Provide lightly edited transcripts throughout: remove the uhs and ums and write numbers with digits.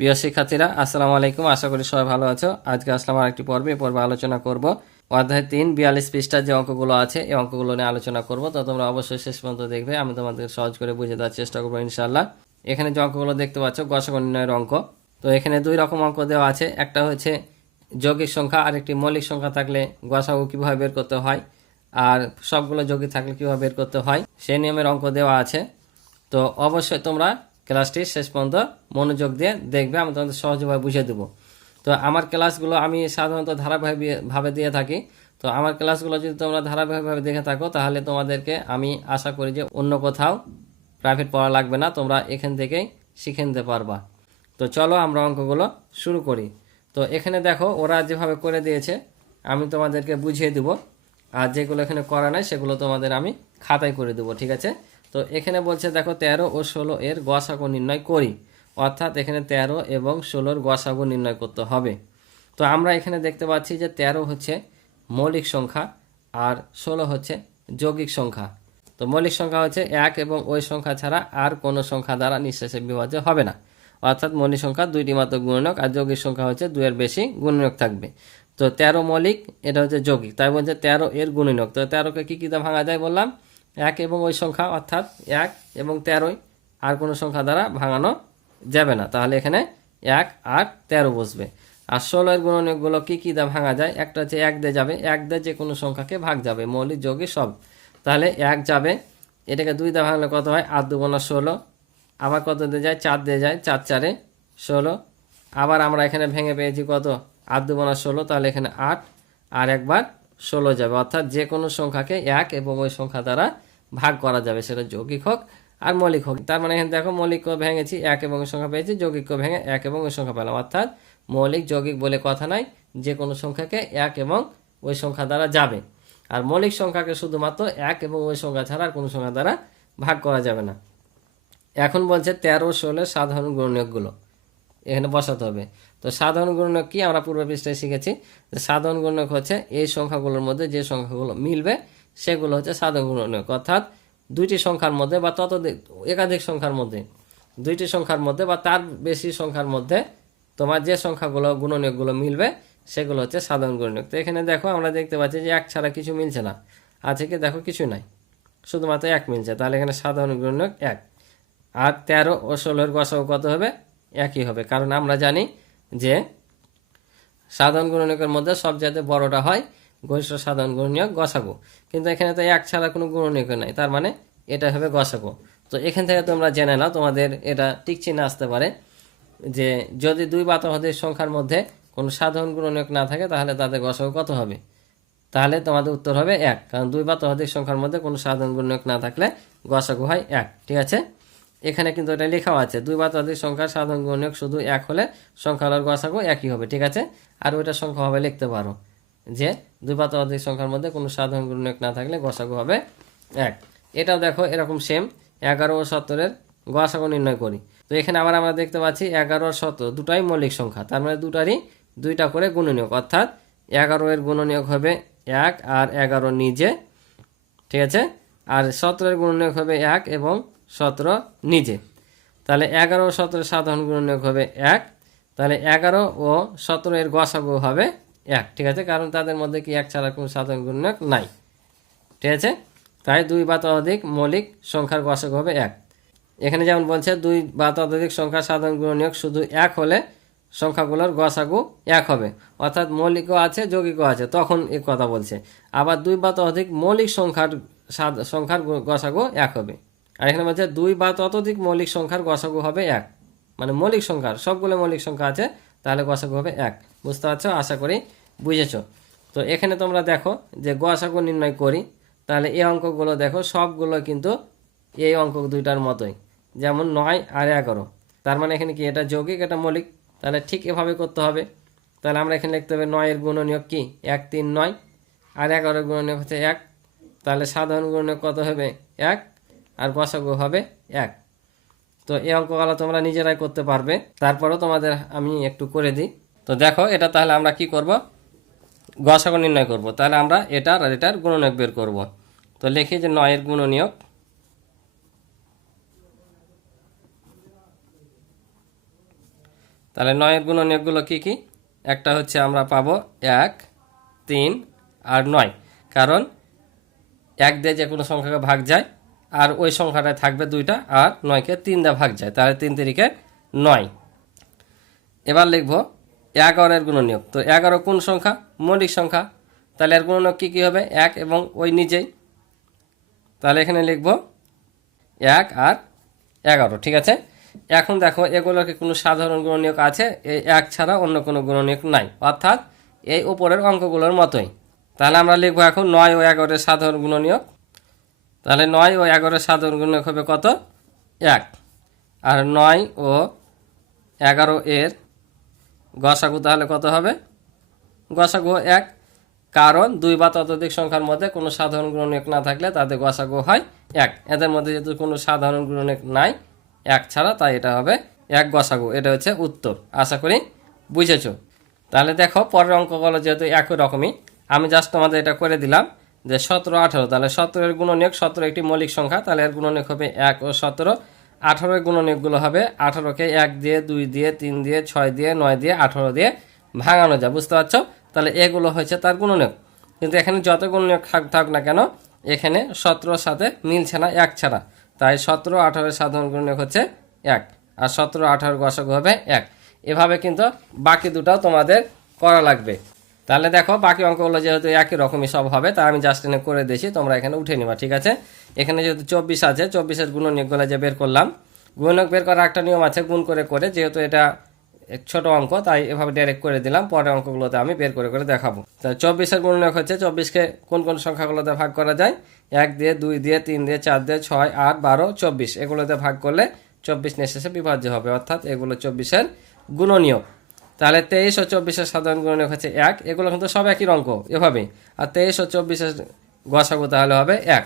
প্রিয় শিক্ষার্থীরা, আসসালামু আলাইকুম। আশা করি সবাই ভালো আছো। আজকে আসলাম আরেকটি পর্বে। পর্বে আলোচনা করব অধ্যায় 3 42 পৃষ্ঠার যে অঙ্কগুলো আছে এই অঙ্কগুলো নিয়ে আলোচনা করব। তো তোমরা অবশ্যই শেষ পর্যন্ত দেখবে, আমি তোমাদের সহজ করে বুঝিয়ে দেওয়ার চেষ্টা করবো ইনশাআল্লাহ। এখানে যে অঙ্কগুলো দেখতে পাচ্ছ গসাগু নির্ণয়ের অঙ্ক। তো এখানে দুই রকম অঙ্ক দেওয়া আছে, একটা হচ্ছে যৌগিক সংখ্যা আর একটি মৌলিক সংখ্যা থাকলে গসাগু কীভাবে বের করতে হয়, আর সবগুলো যৌগিক থাকলে কীভাবে বের করতে হয় সেই নিয়মের অঙ্ক দেওয়া আছে। তো অবশ্যই তোমরা ক্লাসটি শেষ পর্যন্ত মনোযোগ দিয়ে দেখবে, আমি তোমাদের সহজভাবে বুঝিয়ে দেবো। তো আমার ক্লাসগুলো আমি সাধারণত ধারাবাহিকভাবে দিয়ে থাকি। তো আমার ক্লাসগুলো যদি তোমরা ধারাবাহিকভাবে দেখে থাকো তাহলে তোমাদেরকে আমি আশা করি যে অন্য কোথাও প্রাইভেট পড়া লাগবে না, তোমরা এখান থেকেই শিখে নিতে পারবা। তো চলো আমরা অঙ্কগুলো শুরু করি। তো এখানে দেখো ওরা যেভাবে করে দিয়েছে আমি তোমাদেরকে বুঝিয়ে দেবো, আর যেগুলো এখানে করা নাই সেগুলো তোমাদের আমি খাতায় করে দেবো, ঠিক আছে। তো এখানে বলছে দেখো 13 ও 16 এর গসাগু নির্ণয় করি, অর্থাৎ এখানে 13 এবং 16 গসাগু নির্ণয় করতে হবে। তো আমরা এখানে দেখতে পাচ্ছি যে 13 হচ্ছে মৌলিক সংখ্যা আর 16 হচ্ছে যৌগিক সংখ্যা। তো মৌলিক সংখ্যা হচ্ছে 1 এবং ওই সংখ্যা ছাড়া আর কোনো সংখ্যা দ্বারা নিঃশেষে বিভাজ্য হবে না, অর্থাৎ মৌলিক সংখ্যা দুইটি মাত্র গুণনীয়ক, আর যৌগিক সংখ্যা হচ্ছে দুইয়ের বেশি গুণনীয়ক থাকবে। তো 13 মৌলিক, এটা হচ্ছে যৌগিক, তাই বলছে 13 এর গুণনীয়ক। তো 13কে কী দিয়ে ভাঙা যায় বললাম, 1 এবং ওই সংখ্যা, অর্থাৎ 1 এবং 13, আর কোনো সংখ্যা দ্বারা ভাঙানো যাবে না, তাহলে এখানে 1 আর 13 বসবে। আর 16 এর গুণনীয়কগুলো কী কী দিয়ে ভাঙা যায়, একটা হচ্ছে 1 দিয়ে যাবে, 1 দিয়ে যে কোনো সংখ্যাকে ভাগ যাবে, মৌলিক যৌগিক সব। তাহলে 1 যাবে, এটাকে 2 দিয়ে ভাঙলে কত হয়, 8 2 16। আবার কত দিয়ে যায়, 4 দিয়ে যায়, 4 4 16। আবার আমরা এখানে ভেঙে পেয়েছি কত, 8 2 16, তাহলে এখানে 8 আর একবার 16 যাবে, অর্থাৎ যে কোনো সংখ্যাকে 1 এবং ওই সংখ্যা দ্বারা ভাগ করা যাবে, সেটা যৌগিক হোক আর মৌলিক হোক। তার মানে এখানে দেখো মৌলিকও ভেঙেছি, 1 এবং ওই সংখ্যা পেয়েছি, যৌগিকও ভেঙে 1 এবং ওই সংখ্যা পেলাম, অর্থাৎ মৌলিক যৌগিক বলে কথা নাই, যে কোনো সংখ্যাকে 1 এবং ওই সংখ্যা দ্বারা যাবে। আর মৌলিক সংখ্যাকে শুধুমাত্র 1 এবং ওই সংখ্যা ছাড়া আর কোনো সংখ্যা দ্বারা ভাগ করা যাবে না। এখন বলছে 13 16 সাধারণ গুণনীয়কগুলো এখানে বসাতে হবে। তো সাধারণ গুণনীয়ক কি, আমরা পূর্ব পৃষ্ঠায় শিখেছি যে সাধারণ গুণনীয়ক হচ্ছে এই সংখ্যাগুলোর মধ্যে যে সংখ্যাগুলো মিলবে সেগুলো হচ্ছে সাধারণ গুণনীয়ক, অর্থাৎ দুইটি সংখ্যার মধ্যে বা ততোধিক একাধিক সংখ্যার মধ্যে, দুইটি সংখ্যার মধ্যে বা তার বেশি সংখ্যার মধ্যে তোমার যে সংখ্যাগুলো গুণনীয়কগুলো মিলবে সেগুলো হচ্ছে সাধারণ গুণনীয়ক। তো এখানে দেখো আমরা দেখতে পাচ্ছি যে 1 ছাড়া কিছু মিলছে না, আছে কি দেখো কিছু নাই, শুধুমাত্র 1 মিলছে, তাহলে এখানে সাধারণ গুণনীয়ক 1। আর 13 ও 16 এর গসাগু কত হবে, একই হবে, কারণ আমরা জানি যে সাধারণ গুণনীয়কের মধ্যে সবচেয়ে বড়টা হয় গরিষ্ঠ সাধারণ গুণনীয়ক গসাগু, কিন্তু এখানে তো 1 ছাড়া কোনো গুণনীয়ক নাই, তার মানে এটা হবে গসাগু। তো এখান থেকে তোমরা জেনে নাও, তোমাদের এটা টিক চিহ্ন আসতে পারে যে যদি 2 বা ততোধিক সংখ্যার মধ্যে কোনো সাধারণ গুণনীয়ক না থাকে তাহলে তাদের গসাগু কত হবে, তাহলে তোমাদের উত্তর হবে 1, কারণ 2 বা ততোধিক সংখ্যার মধ্যে কোনো সাধারণ গুণনীয়ক না থাকলে গসাগু হয় 1, ঠিক আছে। এখানে কিন্তু এটা লেখাও আছে, 2 বা ততোধিক সংখ্যার সাধারণ গুণনীয়ক শুধু 1 হলে সংখ্যার গসাগু একই হবে, ঠিক আছে। আর ওইটা সংখ্যা হবে লিখতে পারো যে 2 বা ততোধিক সংখ্যার মধ্যে কোনো সাধারণ গুণনীয়ক না থাকলে গসাগু হবে 1। এটাও দেখো এরকম সেম, 11 ও 17 এর গসাগু নির্ণয় করি। তো এখানে আবার আমরা দেখতে পাচ্ছি 11 আর 17 দুটাই মৌলিক সংখ্যা, তার মানে দুটারই 2টা করে গুণনীয়ক, অর্থাৎ 11 এর গুণনীয়ক হবে 1 আর 11 নিজে, ঠিক আছে। আর 17 এর গুণনীয়ক হবে 1 এবং 17 নিজে, তাহলে 11 ও 17 সাধারণ গুণনীয়ক হবে 1, তাহলে 11 ও 17 এর গসাগু হবে 1, ঠিক আছে, কারণ তাদের মধ্যে কি 1 ছাড়া কোনো সাধারণ গুণনীয়ক নাই, ঠিক আছে। তাই 2 বা ততোধিক মৌলিক সংখ্যার গসাগু হবে 1। এখানে যেমন বলছে 2 বা ততোধিক সংখ্যার সাধারণ গুণনীয়ক শুধু 1 হলে সংখ্যাগুলোর গসাগু 1 হবে, অর্থাৎ মৌলিকও আছে যৌগিকও আছে, তখন এই কথা বলছে। আবার 2 বা ততোধিক মৌলিক সংখ্যার গসাগু 1 হবে। আর এখানে বলছে 2 বা ততোধিক মৌলিক সংখ্যার গসাগু হবে 1, মানে মৌলিক সংখ্যার সবগুলো মৌলিক সংখ্যা আছে তাহলে গসাগু হবে 1। বুঝতে পারছো, আশা করি বুঝেছো। তো এখানে তোমরা দেখো যে গসাগু নির্ণয় করি, তাহলে এই অঙ্কগুলো দেখো সবগুলো কিন্তু এই অঙ্ক দুইটার মতোই, যেমন 9 আর 11, তার মানে এখানে কি এটা যৌগিক এটা মৌলিক, তাহলে ঠিক এভাবে করতে হবে। তাহলে আমরা এখানে লিখতে হবে 9 এর গুণনীয়ক কি 1 3 9, আর 11 এর গুণনীয়ক হচ্ছে 1, তাহলে সাধারণ গুণনীয়ক কত হবে 1 আর গসাগু হবে 1। তো এই অঙ্কগুলো তোমরা নিজেরাই করতে পারবে, তারপরেও তোমাদের আমি একটু করে দিই। তো দেখো এটা তাহলে আমরা কি করব, গসাগু নির্ণয় করব, তাহলে আমরা এটার আর এটার গুণনীয়ক বের করব। তো লিখি যে 9 এর গুণনীয়ক তাহলে 9 গুণনীয়কগুলো কি কি? একটা হচ্ছে আমরা পাবো 1, 3 আর 9, কারণ 1 দিয়ে যে কোনো সংখ্যাকে ভাগ যায় আর ওই সংখ্যাটায় থাকবে 2টা, আর 9কে 3 দিয়ে ভাগ যায়, তাহলে 3 তিরিকে 9। এবার লিখব 11 গুণনীয়ক। তো 11 কোন সংখ্যা? মৌলিক সংখ্যা। তাহলে এর গুণনীয়ক কী কী হবে? 1 এবং ওই নিজেই। তাহলে এখানে লিখব 1 আর 11, ঠিক আছে। এখন দেখো এগুলোর কি কোনো সাধারণ গুণনীয়ক আছে? এই 1 ছাড়া অন্য কোনো গুণনীয়ক নাই, অর্থাৎ এই উপরের অঙ্কগুলোর মতোই। তাহলে আমরা লিখবো এখন 9 ও 11 সাধারণ গুণনীয়ক। তাহলে 9 ও 11 সাধারণ গুণনীয়ক হবে কত? 1। আর 9 ও 11 এর গসাগু তাহলে কত হবে? গসাগু 1, কারণ 2 বা ততোধিক সংখ্যার মধ্যে কোনো সাধারণ গুণনীয়ক না থাকলে তাদের গসাগু হয় 1। এদের মধ্যে যেহেতু কোনো সাধারণ গুণনীয়ক নাই 1 ছাড়া, তাই এটা হবে 1 গসাগু। এটা হচ্ছে উত্তর। আশা করি বুঝেছো। তাহলে দেখো পরের অঙ্কগুলো যেহেতু একই রকমই, আমি জাস্ট তোমাদের এটা করে দিলাম যে 17, 18। তাহলে 17 এর গুণনীয়ক, 17 একটি মৌলিক সংখ্যা, তাহলে এর গুণনীয়ক হবে 1 ও 17। 18 এর গুণনীয়কগুলো হবে 18কে 1 দিয়ে, 2 দিয়ে, 3 দিয়ে, 6 দিয়ে, 9 দিয়ে, 18 দিয়ে ভাঙানো যায়, বুঝতে পারছো? তাহলে এগুলো হচ্ছে তার গুণনীয়ক। কিন্তু এখানে যত গুণনীয়ক থাক না কেন, এখানে 17 সাথে মিলছে না 1 ছাড়া, তাই 17, 18 এর সাধারণ গুণনীয়ক হচ্ছে 1, আর 17, 18 গসাগু হবে 1। এভাবে কিন্তু বাকি দুটাও তোমাদের করা লাগবে। তাহলে দেখো বাকি অঙ্কগুলো যেহেতু একই রকমই সব হবে, তাই আমি জাস্ট এনে করে দিয়েছি, তোমরা এখানে উঠে নিবা, ঠিক আছে। এখানে যেহেতু 24 আছে, 24-এর গুণনীয়কগুলো যে বের করলাম, গুণনীয়ক বের করার একটা নিয়ম আছে, গুণ করে করে, যেহেতু এটা এক ছোট অঙ্ক তাই এভাবে ডাইরেক্ট করে দিলাম। পরের অঙ্কগুলোতে আমি বের করে করে দেখাবো। তাই 24-এর গুণনীয়ক হচ্ছে 24কে কোন কোন সংখ্যাগুলোতে ভাগ করা যায়? 1 দিয়ে, 2 দিয়ে, 3 দিয়ে, 4 দিয়ে, 6, 8, 12, 24 এগুলোতে ভাগ করলে 24 নিঃশেষে বিভাজ্য হবে, অর্থাৎ এগুলো 24-এর গুণনীয়ক। তাহলে 23 ও 24-এর সাধারণ গুণনীয়ক হচ্ছে 1। এগুলো কিন্তু সব একই অঙ্ক এভাবেই। আর 23 ও 24-এর গসাগু তাহলে হবে 1।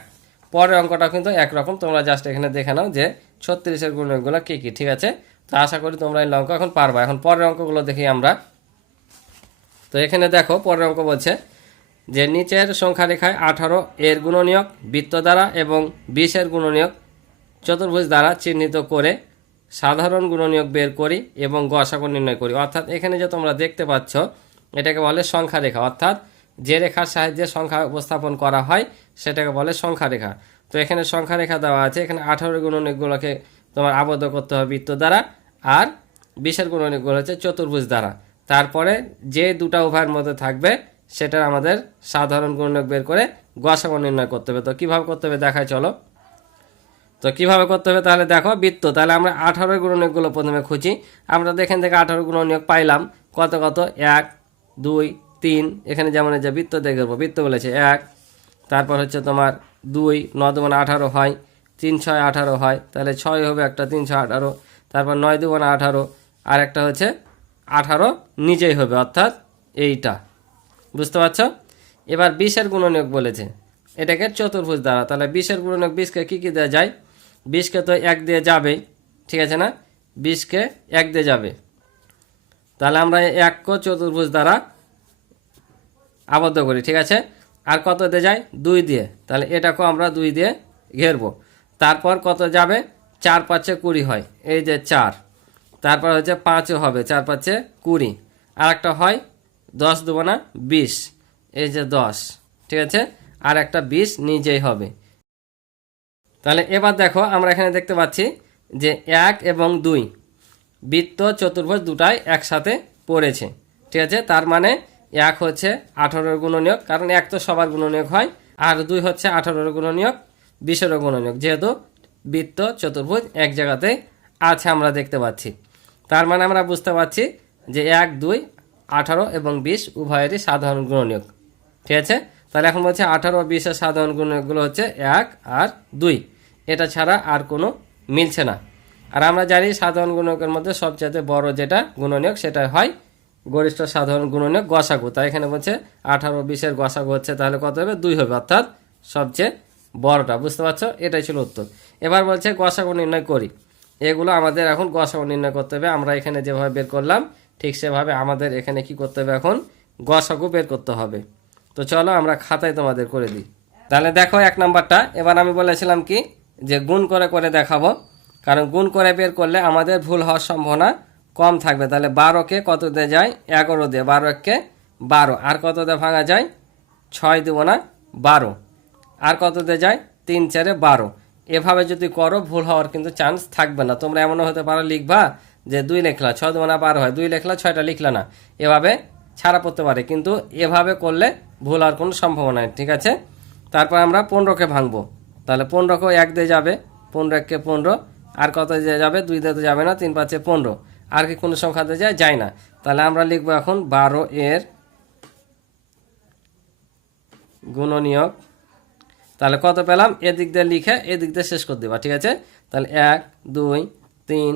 পরের অঙ্কটা কিন্তু একরকম, তোমরা জাস্ট এখানে দেখে নাও যে 36-এর গুণনীয়কগুলো কী কী, ঠিক আছে। তো আশা করি তোমরা এই অঙ্ক এখন পারবা। এখন পরের অঙ্কগুলো দেখি আমরা। তো এখানে দেখো পরের অঙ্ক বলছে যে নিচের সংখ্যা রেখায় 18 এর গুণনীয়ক বৃত্ত দ্বারা এবং 20 এর গুণনীয়ক চতুর্ভুজ দ্বারা চিহ্নিত করে সাধারণ গুণনীয়ক বের করি এবং গসাগু নির্ণয় করি। অর্থাৎ এখানে যে তোমরা দেখতে পাচ্ছ, এটাকে বলে সংখ্যা রেখা, অর্থাৎ যে রেখার সাহায্যে সংখ্যা উপস্থাপন করা হয় সেটাকে বলে সংখ্যা রেখা। তো এখানে সংখ্যা রেখা দেওয়া আছে, এখানে 18 গুণনীয়কগুলোকে তোমার আবদ্ধ করতে হবে বৃত্ত দ্বারা, আর 20-এর গুণনীয়কগুলো হচ্ছে চতুর্ভুজ দ্বারা। তারপরে যে দুটা উভয়ের মধ্যে থাকবে সেটার আমাদের সাধারণ গুণনীয়ক বের করে গসাগু নির্ণয় করতে হবে। তো কীভাবে করতে হবে দেখায় চলো। তো কীভাবে করতে হবে তাহলে দেখো, বৃত্ত, তাহলে আমরা 18 গুণনীয়কগুলো প্রথমে খুঁজি। আমরা তো এখান থেকে 18 গুণনীয়ক পাইলাম, কত কত? 1, 2, 3। এখানে যেমন যে বৃত্ত দেখবো, বৃত্ত বলেছে 1, তারপর হচ্ছে তোমার 2, 9 2 18 হয়, 3 6 18 হয়, তাহলে 6 হবে একটা, 3 6 18, তারপর 9 2 18, আর একটা হচ্ছে 18 নিজেই হবে, অর্থাৎ এইটা, বুঝতে পারছো? এবার 20-এর গুণনীয়ক বলেছে, এটাকে চতুর্ভুজ দ্বারা। তাহলে 20-এর গুণনীয়ক 20-কে কী কী দেওয়া যায়? 20-কে তো 1 দিয়ে যাবেই, ঠিক আছে না? 20-কে 1 দিয়ে যাবে, তাহলে আমরা 1-কে চতুর্ভুজ দ্বারা আবদ্ধ করি, ঠিক আছে। আর কত দিয়ে যায়? 2 দিয়ে, তাহলে এটাকেও আমরা 2 দিয়ে ঘেরবো। তারপর কত যাবে? 4 5 20 হয়, এই যে 4। তারপর হচ্ছে 5ও হবে, 4 5 20। আর একটা হয় 10 2 20, এই যে 10, ঠিক আছে। আর একটা 20 নিজেই হবে। তাহলে এবার দেখো আমরা এখানে দেখতে পাচ্ছি যে 1 এবং 2 বৃত্ত চতুর্ভুজ দুটাই একসাথে পড়েছে, ঠিক আছে। তার মানে 1 হচ্ছে 18-এর গুণনীয়ক, কারণ 1 তো সবার গুণনীয়ক হয়, আর 2 হচ্ছে 18-এর গুণনীয়ক, 20-এরও গুণনীয়ক, যেহেতু বৃত্ত চতুর্ভুজ এক জায়গাতে আছে আমরা দেখতে পাচ্ছি। তার মানে আমরা বুঝতে পারছি যে 1 2 18 এবং 20 উভয়েরই সাধারণ গুণনীয়ক, ঠিক আছে। তাহলে এখন বলছে 18 ও 20-এর সাধারণ গুণনীয়কগুলো হচ্ছে 1 আর 2, এটা ছাড়া আর কোনো মিলছে না। আর আমরা জানি সাধারণ গুণনীয়কের মধ্যে সবচেয়ে বড় যেটা গুণনীয়ক সেটা হয় গরিষ্ঠ সাধারণ গুণনীয়ক গসাগু। তাই এখানে বলছে 18 ও 20-এর গসাগু হচ্ছে, তাহলে কত হবে? 2 হবে, অর্থাৎ সবচেয়ে বড়টা, বুঝতে পারছো? এটাই ছিল উত্তর। এবার বলছে গসাগু নির্ণয় করি। এগুলো আমাদের এখন গসাগু নির্ণয় করতে হবে। আমরা এখানে যেভাবে বের করলাম ঠিক সেভাবে আমাদের এখানে কি করতে হবে? এখন গসাগু বের করতে হবে। তো চলো আমরা খাতায় তোমাদের করে দিই। তাহলে দেখো 1 নাম্বারটা, এবার আমি বলেছিলাম কি যে গুণ করে করে দেখাবো, কারণ গুণ করে বের করলে আমাদের ভুল হওয়ার সম্ভাবনা কম থাকবে। তাহলে 12কে কত দিয়ে যায় 11 দিয়ে, 12 1-কে 12, আর কত দিয়ে ভাঙা যায় 6 দেবো না 12, আর কত দিয়ে যায় 3 4-এ 12। এভাবে যদি করো ভুল হওয়ার কিন্তু চান্স থাকবে না। তোমরা এমনও হতে পারো লিখবা যে 2 লিখলা 6 দেবো না 12 হয়, 2 লিখলা 6টা লিখলা না, এভাবে ছাড়া পড়তে পারে, কিন্তু এভাবে করলে ভুল হওয়ার কোনো সম্ভাবনা নেই। ঠিক আছে, তারপর আমরা 15কে ভাঙবো। তাহলে 15কেও 1 দিয়ে যাবে, 15 1-কে 15, আর কত দিয়ে যাবে 2 দিয়ে তো যাবে না, 3 5-এ 15, আর কি কোনো সংখ্যা দিয়ে যায় না। তাহলে আমরা লিখবো এখন 12 এর গুণনীয়ক। তাহলে কত পেলাম এদিক দিয়ে লিখে এদিক দিয়ে শেষ করে দেবা। ঠিক আছে, তাহলে 1 2 3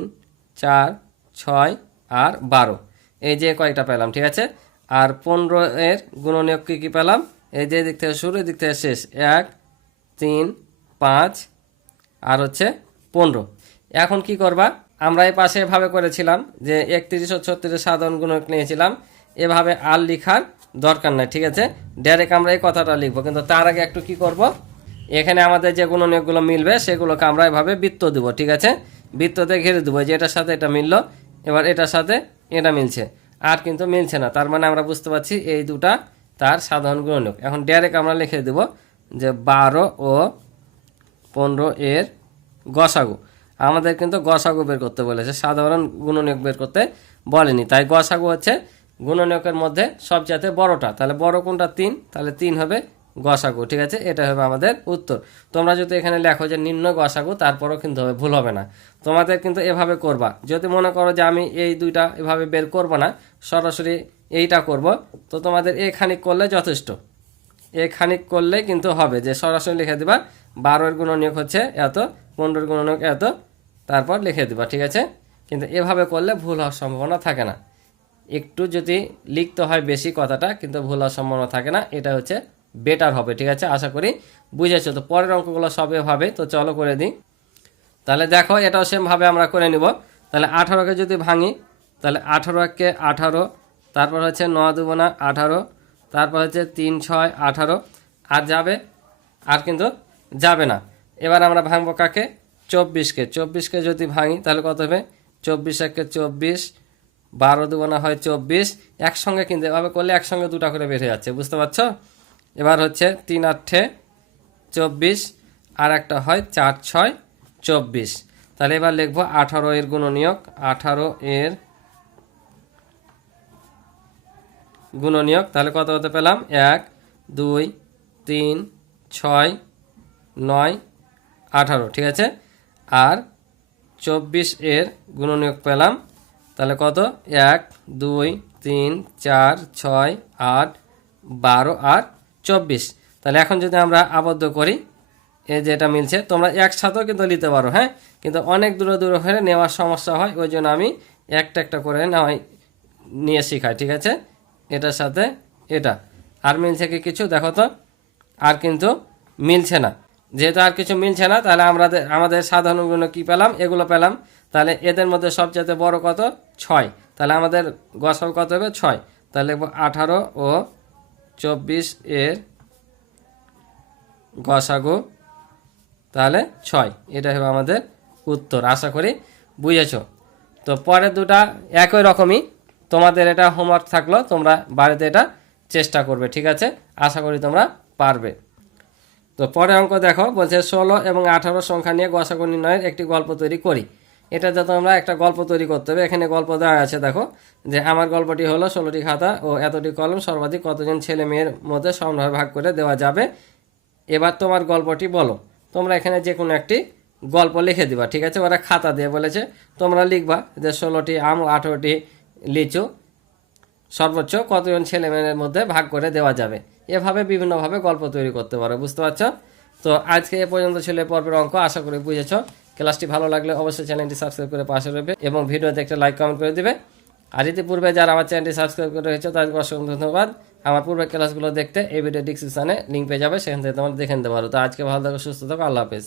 4 6 আর 12, এই যে কয়টা পেলাম। ঠিক আছে, আর 15 এর গুণনীয়ক কী কী পেলাম, এই যে এদিক থেকে শুরু এদিক থেকে শেষ, 1 3 5 আর হচ্ছে 15। এখন কি করবা, আমরা এই পাশে এভাবে করেছিলাম যে 31 ও 36 সাধারণ গুণক নিয়েছিলাম, এভাবে আর লিখার দরকার নাই। ঠিক আছে, ডাইরেক্ট আমরা এই কথাটা লিখবো, কিন্তু তার আগে একটু কি করব, এখানে আমাদের যে গুণনীয়কগুলো মিলবে সেগুলোকে আমরা এভাবে বৃত্ত দেব। ঠিক আছে, বৃত্ততে ঘিরে দেবো, যে এটার সাথে এটা মিললো, এবার এটার সাথে এটা মিলছে, আর কিন্তু মিলছে না, তার মানে আমরা বুঝতে পারছি এই দুটা তার সাধারণ গুণনীয়ক। এখন ডাইরেক্ট আমরা লিখে দেব যে 12 ও 15 এর গসাগু। আমাদের কিন্তু গসাগু বের করতে বলেছে, সাধারণ গুণনীয়ক বের করতে বলেনি, তাই গসাগু হচ্ছে গুণনীয়কের মধ্যে সবচেয়ে বড়টা। তাহলে বড় কোনটা 3, তাহলে 3 হবে গসাগু। ঠিক আছে, এটা হবে আমাদের উত্তর। তোমরা যদি এখানে লেখো যে নিম্ন গসাগু, তারপরও কিন্তু হবে, ভুল হবে না। তোমাদের কিন্তু এভাবে করবা। যদি মনে করো যে আমি এই দুইটা এভাবে বের করব না, সরাসরি এইটা করব, তো তোমাদের খানিক করলে যথেষ্ট, খানিক করলে কিন্তু হবে, যে সরাসরি লিখে দিবা 12 এর গুণনীয়ক হচ্ছে এত, 15 এর গুণনীয়ক এত, তারপর লিখে দিবা। ঠিক আছে, কিন্তু এভাবে করলে ভুল হওয়ার সম্ভাবনা থাকে না। একটু যদি লিখতে হয় বেশি কথাটা, কিন্তু ভুল হওয়ার সম্ভাবনা থাকে না, এটা হচ্ছে বেটার হবে। ঠিক আছে, আশা করি বুঝেছো। তো পরের অঙ্কগুলো সব এভাবে, তো চলো করে দিই। তাহলে দেখো এটাও সেমভাবে আমরা করে নিব। তাহলে 18কে যদি ভাঙি, তাহলে 18 1-কে 18, তারপর হচ্ছে 9 2 না 18, তারপর হচ্ছে 3 6 18, আর যাবে, আর কিন্তু যাবে না। এবার আমরা ভাঙবো কাকে, 24-কে। 24-কে যদি ভাঙি তাহলে কত হবে, 24 1-কে 24, 12 2 না হয় 24, একসঙ্গে কিন্তু এভাবে করলে একসঙ্গে দুটা করে বের হয়ে যাচ্ছে, বুঝতে পারছো। এবার হচ্ছে 3 8-এ 24, আর একটা হয় 4 6 24। তাহলে এবার লিখবো 18 এর গুণনীয়ক। 18 এর গুণনীয়ক, তাহলে কত হতে পেলাম, 1 2 3 6 9 18। ঠিক আছে, আর 24 এর গুণনীয়ক পেলাম, তাহলে কত, 1 2 3 4 6 8 12 আর 24। তাহলে এখন যদি আমরা আবদ্ধ করি, এই যে এটা মিলছে, তোমরা একসাথেও কিন্তু নিতে পারো, হ্যাঁ, কিন্তু অনেক দূরে দূরে হলে নেওয়ার সমস্যা হয়, ওই জন্য আমি একটা একটা করে নিয়ে শিখাই। ঠিক আছে, এটার সাথে এটা, আর মিলছে কি কিছু, দেখো তো, আর কিন্তু মিলছে না। যেহেতু আর কিছু মিলছে না, তাহলে আমাদের সাধারণগুলো কি পেলাম, এগুলো পেলাম। তাহলে এদের মধ্যে সবচেয়ে বড় কত, 6, তাহলে আমাদের গসাগু কত হবে 6। তাহলে 18 ও 24 এর গসাগু তাহলে 6, এটা হবে আমাদের উত্তর। আশা করি বুঝেছো। তো পরের দুটা একই রকমই, তোমাদের এটা হোমওয়ার্ক থাকলো, তোমরা বাড়িতে এটা চেষ্টা করবে। ঠিক আছে, আশা করি তোমরা পারবে। তো পরের অঙ্ক দেখো, বলছে 16 এবং 18 সংখ্যা নিয়ে গসাগু নির্ণয়ের একটি গল্প তৈরি করি। এটাতে তোমরা একটা গল্প তৈরি করতে হবে। এখানে গল্প দেওয়া আছে, দেখো যে আমার গল্পটি হলো 16টি খাতা ও এতটি কলম, সর্বাধিক কতজন ছেলে মেয়ের মধ্যে সমানভাবে ভাগ করে দেওয়া যাবে। এবার তোমার গল্পটি বলো। তোমরা এখানে যে কোনো একটি গল্প লিখে দিবা। ঠিক আছে, ওরা খাতা দিয়ে বলেছে, তোমরা লিখবা যে 16টি আম ও 18টি লিচু সর্বোচ্চ কতজন ছেলে মেয়ের মধ্যে ভাগ করে দেওয়া যাবে। এভাবে বিভিন্নভাবে গল্প তৈরি করতে পারো, বুঝতে পারছো। তো আজকে এ পর্যন্ত ছিল পর্বের অঙ্ক, আশা করি বুঝেছ। ক্লাসটি ভালো লাগলে অবশ্যই চ্যানেলটি সাবস্ক্রাইব করে পাশে রইবে এবং ভিডিও দেখতে লাইক কমেন্ট করে দিবে। আর ইতিপূর্বে যারা আমার চ্যানেলটি সাবস্ক্রাইব করে রয়েছে তাদেরকে অসংখ্য ধন্যবাদ। আমার পূর্বের ক্লাসগুলো দেখতে এই ভিডিও ডিসক্রিপশনে লিঙ্ক পেয়ে যাবে, সেখান থেকে তোমরা দেখে নিতে পারো। তো আজকে ভালো থাকো, সুস্থ থাকো, আল্লাহ হাফেজ।